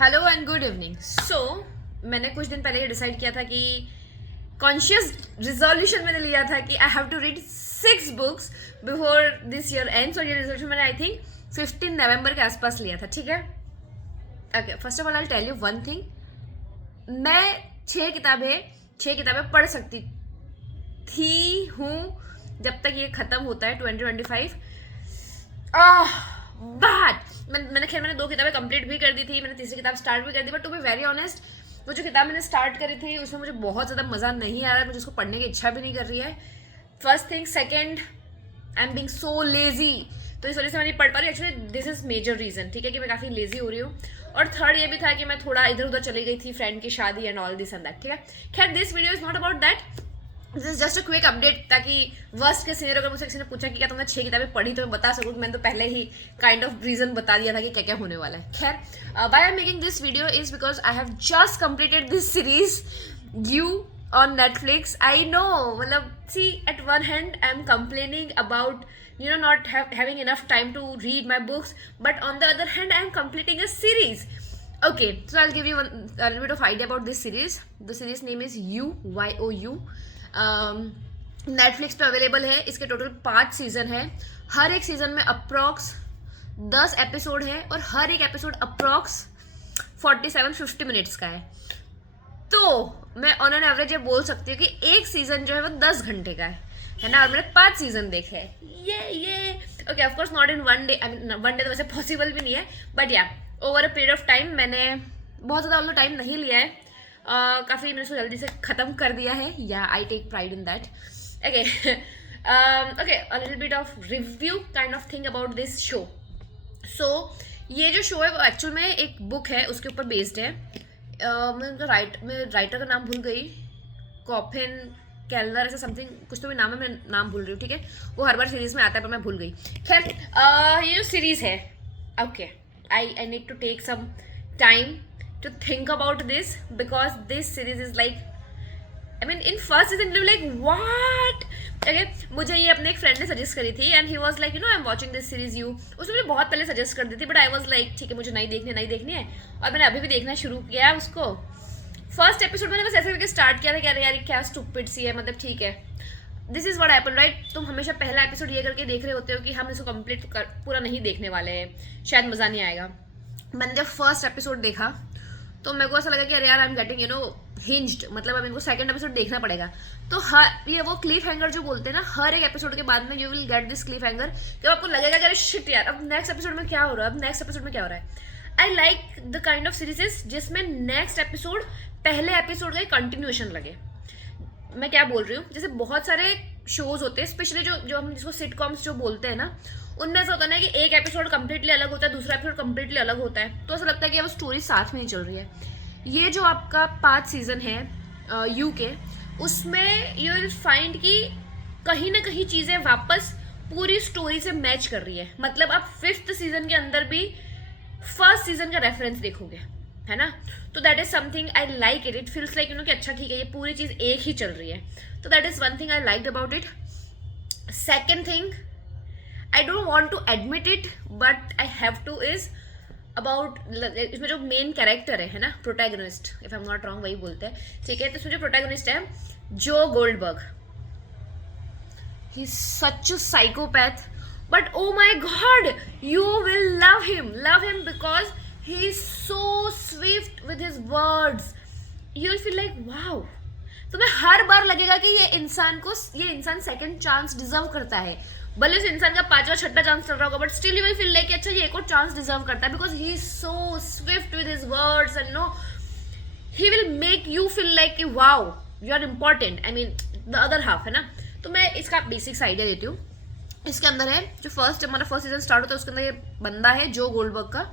Hello and good evening. So मैंने कुछ दिन पहले ये डिसाइड किया था कि कॉन्शियस रिजोल्यूशन मैंने लिया था कि I have to read 6 books before this year ends. और ये रिजोल्यूशन मैंने आई थिंक 15 नवंबर के आसपास लिया था। ठीक है, okay, first of all I tell you one thing. मैं 6 किताबें पढ़ सकती थी हूँ जब तक ये ख़त्म होता है 2025। बट मैंने 2 किताबें कंप्लीट भी कर दी थी, मैंने तीसरी किताब स्टार्ट भी कर दी। But to be very honest, वो जो किताब मैंने स्टार्ट करी थी उसमें मुझे बहुत ज़्यादा मज़ा नहीं आ रहा है, मुझे उसको पढ़ने की इच्छा भी नहीं कर रही है। First thing, second, I am being so lazy, तो इस वजह से मैं नहीं पढ़ पा रही। Actually this is major reason, ठीक है, कि मैं काफ़ी लेजी हो रही हूँ। और थर्ड ये भी था कि मैं थोड़ा इधर उधर चली गई थी, फ्रेंड की शादी and all this and that. ठीक है, खैर this video is not about that, this is just a quick update, ताकि वर्स्ट के सीनियर अगर मुझसे किसी ने पूछा कि क्या तुमने 6 किताबें पढ़ी, तो मैं बता सकूँ कि मैंने तो पहले ही काइंड ऑफ रीजन बता दिया था कि क्या क्या होने वाला है। खैर, why I am making this video is because I have just completed this series you on Netflix. I know, मतलब see, at one hand I'm complaining about not having enough time to read my books, but on the other hand I'm completing a series. Okay, so I'll give you a little bit of idea about this series. The series name is You, YOU. Netflix पे available है। इसके total 5 season है। हर एक season में approx 10 episode है और हर एक episode approx 47-50 minutes का है। तो मैं ऑन एन एवरेज ये बोल सकती हूँ कि एक सीजन जो है वो 10 घंटे का है ना। और मैंने 5 सीजन देखे हैं। ये okay, of course not in one day. I mean one day तो वैसे पॉसिबल भी नहीं है, बट या over a period of time मैंने बहुत ज़्यादा टाइम नहीं लिया है। काफ़ी मैंने उसको जल्दी से ख़त्म कर दिया है। Yeah I take pride in that. Okay, okay, a little bit of review kind of thing about this show. So ये जो शो है वो एक्चुअल में एक बुक है, उसके ऊपर बेस्ड है। मैं राइटर का नाम भूल गई, कॉफिन कैलर ऐसा समथिंग कुछ तो भी नाम है, मैं नाम भूल रही हूँ। ठीक है, वो हर बार सीरीज में आता है पर मैं भूल गई। खैर, ये जो सीरीज है, okay, I need to take some time to think about this because this series is like, I mean in first season you like what, okay, मुझे ये अपने एक फ्रेंड ने सजेस्ट करी थी and he was like I am watching this series you. उसने मुझे बहुत पहले सजेस्ट कर दी थी, बट आई वाज लाइक ठीक है, मुझे नहीं देखनी है। और मैंने अभी भी देखना शुरू किया है उसको। फर्स्ट एपिसोड मैंने बस ऐसे करके स्टार्ट किया था कि अरे यार क्या स्टूपिड सी है, मतलब ठीक है, this is what happened right. तुम हमेशा पहला एपिसोड ये करके देख रहे होते हो कि हम इसको कंप्लीट पूरा नहीं देखने वाले हैं, शायद मज़ा नहीं आएगा। मैंने जब फर्स्ट एपिसोड देखा तो मेरे को ऐसा लगा कि अरे यार आई एम गेटिंग हिंज्ड, मतलब अब इनको सेकंड एपिसोड देखना पड़ेगा। तो हर ये वो क्लिफ हैंगर जो बोलते हैं ना, हर एक एपिसोड के बाद में you will get this Cliff hanger, कि आपको लगेगा कि अरे शिट यार अब नेक्स्ट एपिसोड में क्या हो रहा है, अब नेक्स्ट एपिसोड में क्या हो रहा है। I like the kind of सीरीजेस जिसमें नेक्स्ट एपिसोड पहले एपिसोड का एक कंटिन्यूएशन लगे। मैं क्या बोल रही हूँ, जैसे बहुत सारे शोज होते हैं, स्पेशली जो हम जिसको सिटकॉम्स जो बोलते हैं ना, उनमें ऐसा होता है ना कि एक एपिसोड कंप्लीटली अलग होता है, दूसरा एपिसोड कंप्लीटली अलग होता है, तो ऐसा लगता है कि वो स्टोरी साथ में ही चल रही है। ये जो आपका 5 सीजन है यू के, उसमें यू विल फाइंड कि कहीं ना कहीं चीज़ें वापस पूरी स्टोरी से मैच कर रही है। मतलब आप 5th सीजन के अंदर भी फर्स्ट सीजन का रेफरेंस देखोगे, है ना। तो that is something I like it feels like कि अच्छा ठीक है, ये पूरी चीज़ एक ही चल रही है। तो that is one thing I like about it. Second thing, I don't want to admit it but I have to, is about इसमें जो मेन कैरेक्टर है ना, protagonist, if I am not wrong वही बोलते हैं, ठीक है। तो इसमें जो प्रोटैगनिस्ट है जो Goldberg, he is such a psychopath, but oh my God you will love him because he is so swift with his words. You will feel like wow. तुम्हें हर बार लगेगा कि ये इंसान सेकंड चांस डिजर्व करता है। भले उस इंसान का 5वां 6वां चांस चल रहा होगा, but still you will feel like अच्छा ये एक और चांस डिजर्व करता है, because he is so swift with his words and he will make you feel like कि wow you are important, I mean the other half, है ना। तो मैं इसका बेसिक्स आइडिया देती हूँ। इसके अंदर है जो हमारा फर्स्ट सीजन स्टार्ट होता है, उसके अंदर ये बंदा है जो गोल्डबर्ग का,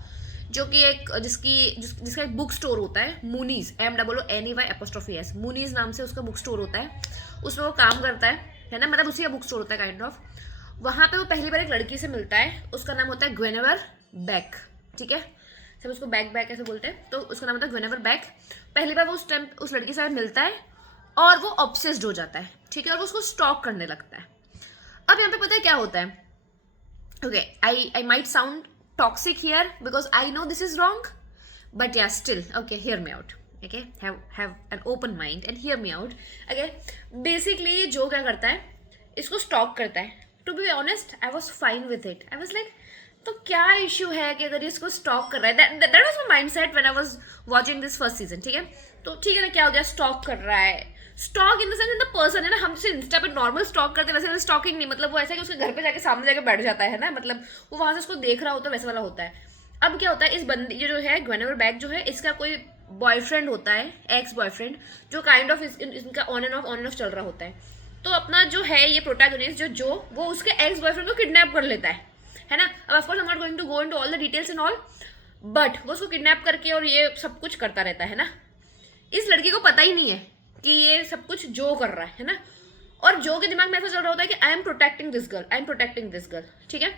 जो कि जिसका एक बुक स्टोर होता है, मूनीज, MOONEYS, मूनीज नाम से उसका बुक स्टोर होता है। उसमें वो काम करता है ना, मतलब उसी का बुक स्टोर होता है काइंड ऑफ। वहाँ पे वो पहली बार एक लड़की से मिलता है, उसका नाम होता है ग्वेनेवर बैक, ठीक है, सब उसको बैक ऐसे बोलते हैं, तो उसका नाम होता है ग्वेनेवर बैक। पहली बार वो उस लड़की से मिलता है और वो ऑब्सेस्ड हो जाता है, ठीक है, और वो उसको स्टॉक करने लगता है। अब यहाँ पे पता है क्या होता है, okay, I might sound toxic here because I know this is wrong, But yeah, still, okay, hear me out. Okay, have an open mind and hear me out. Okay, basically जो क्या करता है, इसको स्टॉक करता है. To be honest, I was fine with it. I was like, तो क्या issue है कि अगर इसको स्टॉक कर रहा है. That was my mind set when I was watching this first season. ठीक है, तो ठीक है ना, क्या हो गया, स्टॉक कर रहा है. Stock in the sense in the person है ना, हम जैसे इंस्टा पे नॉर्मल स्टॉक करते हैं वैसे स्टॉकिंग नहीं. मतलब वो ऐसा है कि उसके घर पे जाके सामने जाके बैठ जाता है ना, मतलब वो वहां से उसको देख रहा होता है, वैसे वाला होता है. अब क्या होता है, इस बंदी ये जो है ग्वेनेवर बैग जो है, इसका कोई बॉयफ्रेंड होता है, एक्स बॉयफ्रेंड, जो काइंड ऑफ इनका ऑन एंड ऑफ चल रहा होता है. तो अपना जो है ये प्रोटैगनिस्ट जो वो उसके एक्स बॉयफ्रेंड को किडनैप कर लेता है ना. अब of course I am not going to go into all the details and all, but वो उसको किडनैप करके और ये सब कुछ करता रहता है ना. इस लड़की को पता ही नहीं है कि ये सब कुछ जो कर रहा है ना. और जो के दिमाग में ऐसा चल रहा होता है कि I am protecting this girl, I am protecting this girl. ठीक है,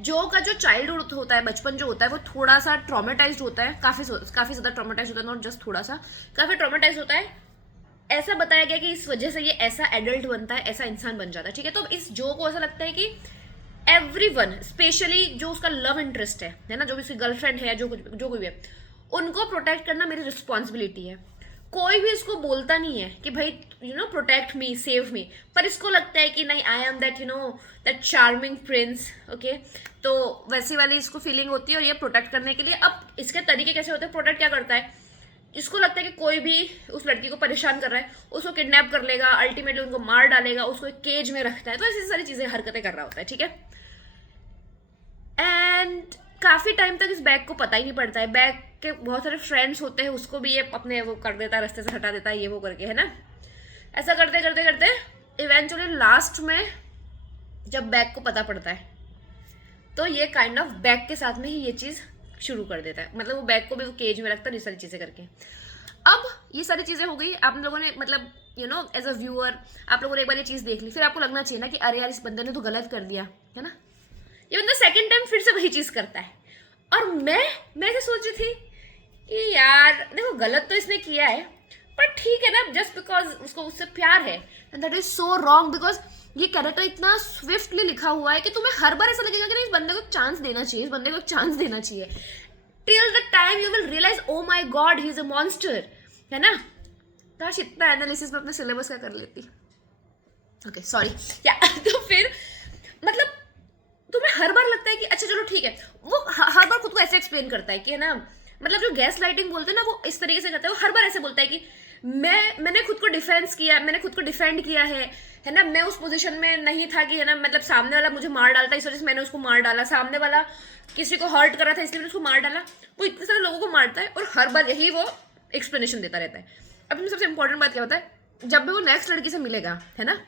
जो का जो चाइल्डहुड होता है, बचपन जो होता है, वो थोड़ा सा ट्रॉमेटाइज्ड होता है, काफी ज़्यादा ट्रॉमेटाइज होता है, नॉट जस्ट थोड़ा सा, काफ़ी ट्रॉमेटाइज होता है. ऐसा बताया गया कि इस वजह से ये ऐसा एडल्ट बनता है, ऐसा इंसान बन जाता है. ठीक है, तो इस जो को ऐसा लगता है कि एवरीवन, स्पेशली जो उसका लव इंटरेस्ट है ना, जो भी उसकी गर्लफ्रेंड है, जो कोई भी है, उनको प्रोटेक्ट करना मेरी रिस्पॉन्सिबिलिटी है. कोई भी इसको बोलता नहीं है कि भाई प्रोटेक्ट मी, सेव मी, पर इसको लगता है कि नहीं, I am that that charming Prince. Okay, तो वैसी वाली इसको फीलिंग होती है और ये प्रोटेक्ट करने के लिए. अब इसके तरीके कैसे होते हैं, प्रोटेक्ट क्या करता है, इसको लगता है कि कोई भी उस लड़की को परेशान कर रहा है, उसको किडनैप कर लेगा, अल्टीमेटली उनको मार डालेगा, उसको एक केज में रखता है. तो ऐसी सारी चीजें, हरकतें कर रहा होता है. ठीक है, एंड काफी टाइम तक इस बैग को पता ही नहीं पड़ता है. बैग के बहुत सारे फ्रेंड्स होते हैं, उसको भी ये अपने वो कर देता है, रास्ते से हटा देता है, ये वो करके, है ना. ऐसा करते करते करते इवेंचुअली लास्ट में जब बैग को पता पड़ता है, तो ये काइंड ऑफ बैग के साथ में ही ये चीज शुरू कर देता है. मतलब वो बैग को भी वो केज में रखता है, ये सारी चीजें करके. अब ये सारी चीजें हो गई, आप लोगों ने मतलब एज अ व्यूअर आप लोगों ने एक बार ये चीज देख ली, फिर आपको लगना चाहिए ना कि अरे यार, इस बंदे ने तो गलत कर दिया है ना. ये बंदा सेकंड टाइम फिर से वही चीज करता है. और मैं ऐसे सोच रही थी कि यार देखो, गलत तो इसने किया है, पर ठीक है ना, जस्ट बिकॉज उसको उससे प्यार है. And that is so wrong, because ये कैरेक्टर इतना स्विफ्टली लिखा हुआ है कि तुम्हें हर बार ऐसा लगेगा कि नहीं, इस बंदे को चांस देना चाहिए, इस बंदे को चांस देना चाहिए, till the time you will realise oh my god he is a monster, है ना. काश इतना एनालिसिस में अपने सिलेबस का कर लेती. ओके सॉरी या तो फिर मतलब तुम्हें हर बार लगता है कि अच्छा चलो ठीक है, वो हर बार खुद को ऐसे एक्सप्लेन करता है कि है ना, मतलब जो गैस लाइटिंग बोलते हैं ना, वो इस तरीके से करता है. वो हर बार ऐसे बोलता है कि मैंने खुद को डिफेंस किया, मैंने खुद को डिफेंड किया है ना. मैं उस पोजीशन में नहीं था कि है ना, मतलब सामने वाला मुझे मार डालता, इस वजह से मैंने उसको मार डाला, सामने वाला किसी को हर्ट कर रहा था इसलिए मैंने उसको मार डाला. वो इतने सारे लोगों को मारता है और हर बार यही वो एक्सप्लेनेशन देता रहता है. अब इसमें सबसे इंपॉर्टेंट बात क्या होता है, जब भी वो नेक्स्ट लड़की से मिलेगा, है ना,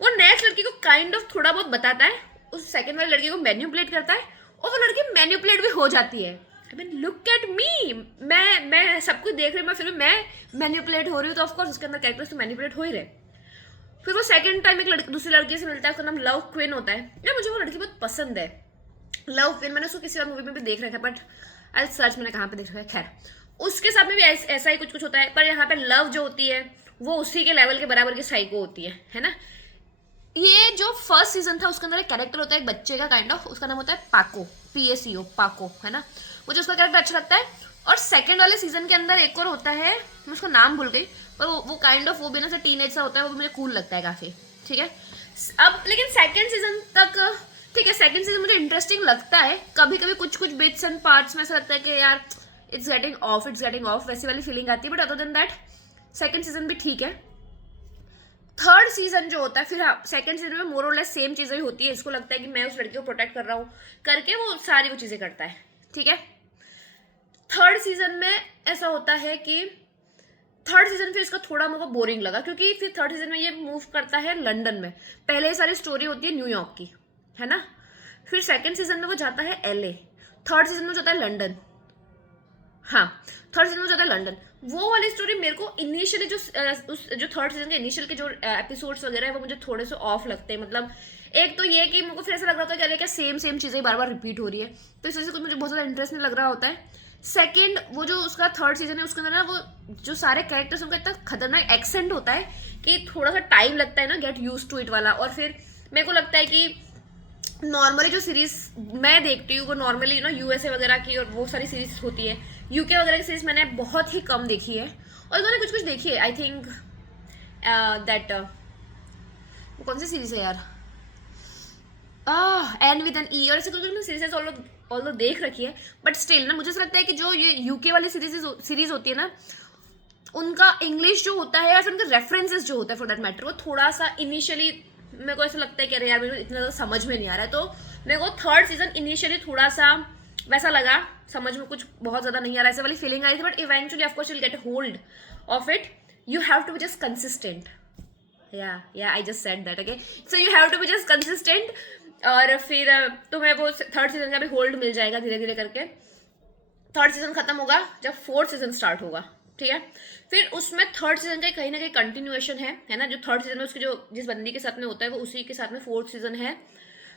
वो नेक्स्ट लड़की को काइंड ऑफ थोड़ा बहुत बताता है, उस सेकंड वाली लड़की को मैन्युपुलेट करता है, और वो लड़की मैन्युपुलेट भी हो जाती है. I mean look at me, मैं सब कुछ देख रही हूँ, मैं फिर मैं मैन्युपुलेट हो रही हूँ, तो ऑफकोर्स उसके अंदर कैरेक्टर्स तो मैन्युपुलेट हो ही रहे. फिर वो सेकंड टाइम एक दूसरी लड़की से मिलता है, उसका नाम लव क्वीन होता है. यार मुझे वो लड़की बहुत पसंद है, लव क्वीन. मैंने उसको किसी और मूवी में भी देख रखा है, बट आई सर्च मैंने कहाँ पे देख रखा है. खैर, उसके साथ में भी ऐसा ही कुछ होता है, पर यहाँ पे लव जो होती है वो उसी के लेवल के बराबर की साइको होती है ना. ये जो फर्स्ट सीजन था उसके अंदर एक कैरेक्टर होता है, एक बच्चे का काइंड ऑफ, उसका नाम होता है पाको, PACO, पाको, है ना. मुझे उसका कैरेक्टर अच्छा लगता है. और सेकंड वाले सीजन के अंदर एक और होता है, मैं उसका नाम भूल गई, पर वो काइंड ऑफ वो भी ना से टीनेज सा होता है, वो मुझे कूल लगता है काफी. ठीक है, अब लेकिन सेकंड सीजन तक ठीक है, सेकंड सीजन मुझे इंटरेस्टिंग लगता है. कभी कभी कुछ बिट्स एंड पार्ट्स में ऐसा लगता है कि यार इट्स गेटिंग ऑफ वैसी वाली फीलिंग आती है, but other than that second season भी ठीक है. थर्ड सीजन जो होता है, फिर हाँ, सेकंड सीजन में मोर और लेस सेम चीज़ें ही होती है. इसको लगता है कि मैं उस लड़की को प्रोटेक्ट कर रहा हूँ करके वो सारी वो चीज़ें करता है. ठीक है, थर्ड सीजन में ऐसा होता है कि थर्ड सीजन फिर इसका थोड़ा मुझे बोरिंग लगा, क्योंकि फिर थर्ड सीजन में ये मूव करता है लंदन में. पहले ये सारी स्टोरी होती है न्यूयॉर्क की, है ना. फिर सेकंड सीजन में वो जाता है LA, थर्ड सीजन में जाता है लंदन. हाँ, थर्ड सीजन में जाता है लंदन. वो वाली स्टोरी मेरे को इनिशियली जो थर्ड सीजन के इनिशियल के जो एपिसोड्स वगैरह है वो मुझे थोड़े से ऑफ लगते हैं. मतलब एक तो ये कि मेरे को फिर ऐसा लग रहा था कि अरे क्या सेम चीज़ें बार बार रिपीट हो रही है, तो इस वजह से कुछ मुझे बहुत ज़्यादा इंटरेस्ट नहीं लग रहा होता है. सेकेंड, वो जो उसका थर्ड सीजन है उसके अंदर ना वो जो सारे कैरेक्टर्स उनका इतना खतरनाक एक्सेंट होता है कि थोड़ा सा टाइम लगता है ना गेट यूज टू इट वाला. और फिर मेरे को लगता है कि नॉर्मली जो सीरीज मैं देखती हूँ वो नॉर्मली USA वगैरह की और वो सारी सीरीज होती है यूके वगैरह की सीरीज मैंने बहुत ही कम देखी है, और मैंने कुछ कुछ देखी है। आई थिंक दैट वो कौन सी सीरीज है यार, एन विद एन ई, और ऐसे कुछ कुछ सीरीज ऑल्दो देख रखी है, बट स्टिल ना मुझे ऐसा लगता है कि जो ये यूके वाली सीरीज होती है ना, उनका इंग्लिश जो होता है या फिर उनके रेफरेंसेस जो होता है फॉर दैट मैटर, वो थोड़ा सा इनिशियली मेरे को ऐसा लगता है कि अरे यार मेरे को इतना ज़्यादा समझ में नहीं आ रहा है। तो मेरे को थर्ड सीजन इनिशियली थोड़ा सा वैसा लगा, समझ में कुछ बहुत ज़्यादा नहीं आ रहा, ऐसे वाली फीलिंग आई थी, but eventually of course will get a hold of it. You have to be just consistent, या I just said that, okay, so you have to be just consistent, और फिर तुम्हें वो थर्ड सीजन का भी होल्ड मिल जाएगा धीरे धीरे करके। थर्ड सीजन खत्म होगा जब फोर्थ सीजन स्टार्ट होगा, ठीक है। फिर उसमें थर्ड सीजन का कहीं ना कहीं कंटिन्यूएशन है ना, जो थर्ड सीजन में उसकी जो जिस बंदी के साथ में होता है वो उसी के साथ में फोर्थ सीजन है।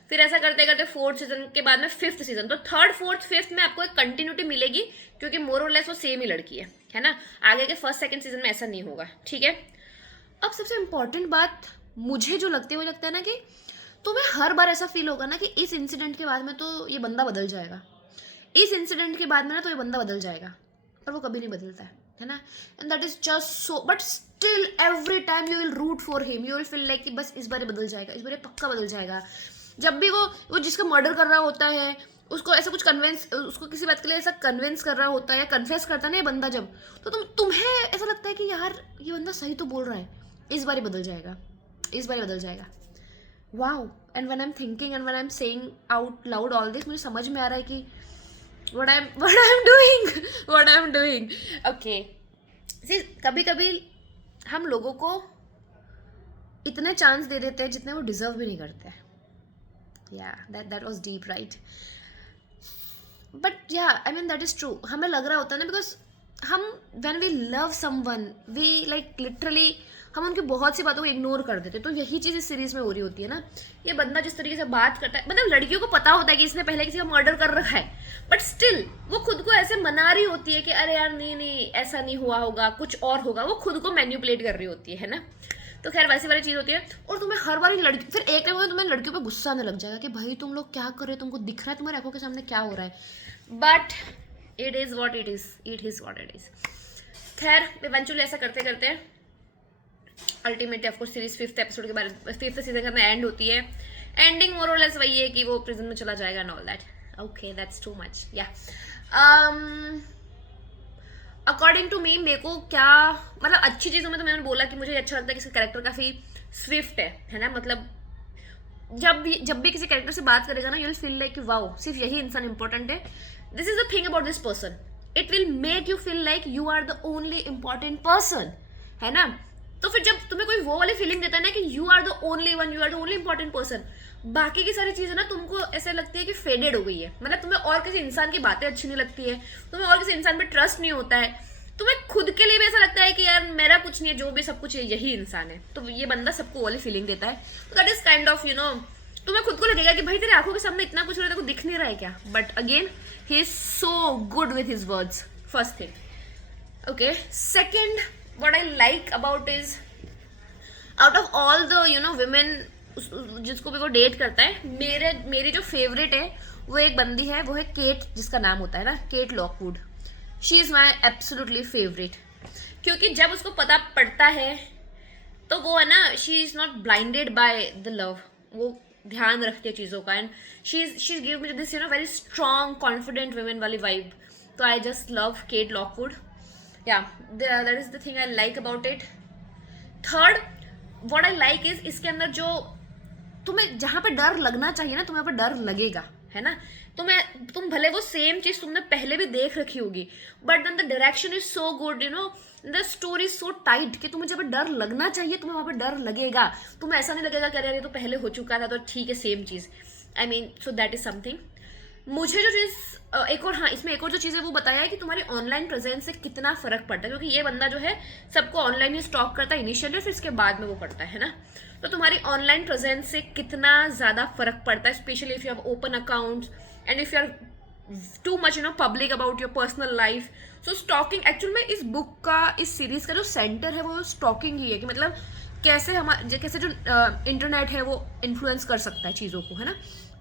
फिर ऐसा करते करते फोर्थ सीजन के बाद में फिफ्थ सीजन, तो थर्ड फोर्थ फिफ्थ में आपको एक कंटिन्यूटी मिलेगी, क्योंकि मोर और लेस वो सेम ही लड़की है ना। आगे के फर्स्ट सेकंड सीजन में ऐसा नहीं होगा, ठीक है। अब सबसे इंपॉर्टेंट बात मुझे जो लगती है वो लगता है ना कि तुम्हें हर बार ऐसा फील होगा ना कि इस इंसिडेंट के बाद में तो ये बंदा बदल जाएगा, इस इंसिडेंट के बाद में ना तो ये बंदा बदल जाएगा, पर वो कभी नहीं बदलता है ना। And that is just so, but still every time you will root for him, you will feel like कि बस इस बार बदल जाएगा, इस बार पक्का बदल जाएगा। जब भी वो जिसका मर्डर कर रहा होता है उसको ऐसा कुछ कन्विंस, उसको किसी बात के लिए ऐसा कन्विंस कर रहा होता है या कन्फेस करता है ना ये बंदा, जब तो तुम्हें ऐसा लगता है कि यार ये बंदा सही तो बोल रहा है, इस बार बदल जाएगा, इस बार बदल जाएगा। Wow, and when I am thinking and when I am saying out loud all this, मुझे समझ में आ रहा है कि what I'm doing. Okay. See, कभी कभी हम लोगों को इतने चांस दे देते हैं जितने वो डिजर्व भी नहीं करते। that was deep, right? But yeah, I mean that is true. हमें लग रहा होता है ना, because हम when we love someone, we like literally हम उनकी बहुत सी बातों को इग्नोर कर देते हैं। तो यही चीज़ इस सीरीज में हो रही होती है ना। ये बंदा जिस तरीके से बात करता है, मतलब लड़कियों को पता होता है कि इसने पहले किसी का मर्डर कर रखा है, बट स्टिल वो खुद को ऐसे मना रही होती है कि अरे यार नहीं ऐसा नहीं हुआ होगा, कुछ और होगा। वो खुद को मैन्युपुलेट कर रही होती है ना। तो खैर वैसी वाली चीज़ होती है। और तुम्हें हर बार लड़की, फिर एक टाइम में तुम्हें लड़कियों पर गुस्सा आने लग जाएगा कि भाई तुम लोग क्या कर रहे हो, तुमको दिख रहा है तुम्हारी आंखों के सामने क्या हो रहा है, but it is what it is. खैर इवेंचुअली ऐसा करते करते ultimately of course series fifth episode के बारे में, फिफ्थ सीजन का एंड होती है। एंडिंग मोर और लेस वही है कि वो प्रिजन में चला जाएगा and all that. Okay, that's too much. या अकॉर्डिंग टू मी, मेरे को क्या मतलब अच्छी चीज़ों में तो मैंने बोला कि मुझे अच्छा लगता है कि इसका कैरेक्टर काफ़ी स्विफ्ट है ना। मतलब जब भी किसी कैरेक्टर से बात करेगा ना, you will feel like wow, सिर्फ यही इंसान इंपॉर्टेंट है। This is the thing about this person, it will make you feel like you are the only important person, है ना। तो फिर जब तुम्हें कोई वो वाली फीलिंग देता है ना कि you are the only one, you are the only important person, बाकी की सारी चीज़ें ना तुमको ऐसे लगती है कि फेडेड हो गई है। मतलब तुम्हें और किसी इंसान की बातें अच्छी नहीं लगती है, तुम्हें और किसी इंसान पे ट्रस्ट नहीं होता है, तुम्हें खुद के लिए भी ऐसा लगता है कि यार मेरा कुछ नहीं है, जो भी सब कुछ है यही इंसान है। तो ये बंदा सबको वाली फीलिंग देता है। तो दैट इज काइंड ऑफ तुम्हें खुद को लगेगा कि भाई तेरे आंखों के सामने इतना कुछ हो रहा है, दिख नहीं रहा है क्या। But again he is so good with his words, first thing. Okay, second what I like about is out of all the women जिसको भी वो डेट करता है, मेरी जो फेवरेट है वो एक बंदी है, वो है केट, जिसका नाम होता है ना Kate Lockwood. She is my absolutely favourite, क्योंकि जब उसको पता पड़ता है तो वो है ना, she is not blinded by the love, वो ध्यान रखती है चीज़ों का। And she give me this very strong confident women वाली वाइब। तो I just love Kate Lockwood. या that is the thing I like about it. Third what I like is, इसके अंदर जो तुम्हें जहाँ पे डर लगना चाहिए ना, तुम्हें पे डर लगेगा, है ना। तुम भले वो सेम चीज तुमने पहले भी देख रखी होगी, but then the direction is so good, the story is so tight कि तुम्हें जब डर लगना चाहिए तुम्हें वहाँ पे डर लगेगा। तुम्हें ऐसा नहीं लगेगा कि अरे ये तो पहले हो चुका था तो ठीक है सेम चीज। I mean so that is something. मुझे जो चीज़ एक और, हाँ, इसमें एक और जो चीज़ है वो बताया है कि तुम्हारी ऑनलाइन प्रेजेंस से कितना फर्क पड़ता है, क्योंकि ये बंदा जो है सबको ऑनलाइन ही स्टॉक करता है इनिशियली, फिर इसके बाद में वो करता है ना। तो तुम्हारी ऑनलाइन प्रेजेंस से कितना ज़्यादा फर्क पड़ता है, specially if you have open accounts and if you are too much public about your personal life. So stalking actual में इस बुक का, इस सीरीज़ का जो सेंटर है वो स्टॉकिंग ही है, कि मतलब कैसे जो इंटरनेट है वो इन्फ्लुएंस कर सकता है चीज़ों को, है ना।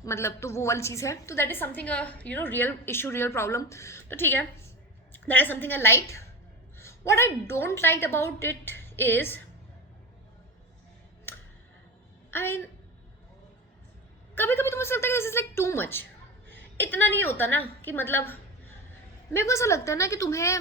मतलब तो वो वाली चीज़ है। तो that is something real issue, real problem. तो ठीक है, That is something I liked. What I don't like about it is, I mean, कभी कभी तो मुझे लगता है कि this is like too much. इतना नहीं होता ना कि मतलब, मेरे को ऐसा लगता है ना कि तुम्हें,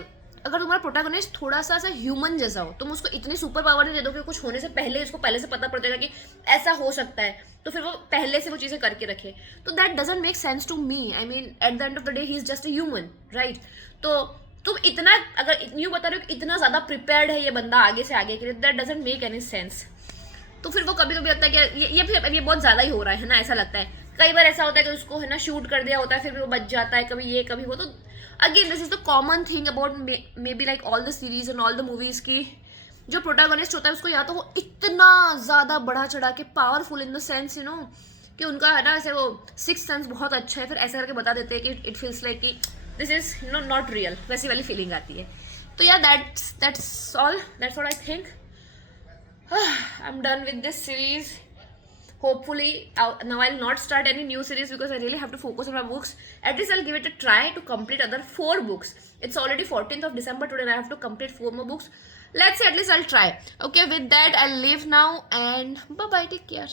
अगर तुम्हारा प्रोटैगनिस्ट थोड़ा सा ऐसा ह्यूमन जैसा हो, तुम उसको इतनी सुपर पावर नहीं दे दो कि कुछ होने से पहले उसको पहले से पता पड़ जाएगा कि ऐसा हो सकता है, तो फिर वो पहले से वो चीज़ें करके रखे. तो that doesn't make sense to me. I mean at the end of the day he is just a human, right? तो तुम इतना, अगर यूँ बता रहे हो कि इतना ज़्यादा प्रिपेयर्ड है ये बंदा आगे से आगे के लिए, that doesn't make any sense. तो फिर वो कभी कभी लगता है कि ये बहुत ज़्यादा ही हो रहा है ना, ऐसा लगता है. कई बार ऐसा होता है कि उसको है ना शूट कर दिया होता है, फिर भी वो बच जाता है, कभी ये कभी वो. तो again this is the common thing about may be like all the series and all the movies की जो प्रोटैगनिस्ट होता है उसको या तो वो इतना ज़्यादा बढ़ा चढ़ा के पावरफुल इन द सेंस कि उनका है ना ऐसे वो सिक्स सेंस बहुत अच्छा है, फिर ऐसा करके बता देते हैं कि इट फील्स लाइक कि दिस इज नॉट रियल, वैसी वाली फीलिंग आती है. तो या that's all, that's what I think. I'm done with this series. Hopefully, now I'll not start any new series because I really have to focus on my books. At least I'll give it a try to complete other 4 books. It's already 14th of December today and I have to complete 4 more books. Let's say at least I'll try. Okay, with that, I'll leave now and bye-bye. Take care.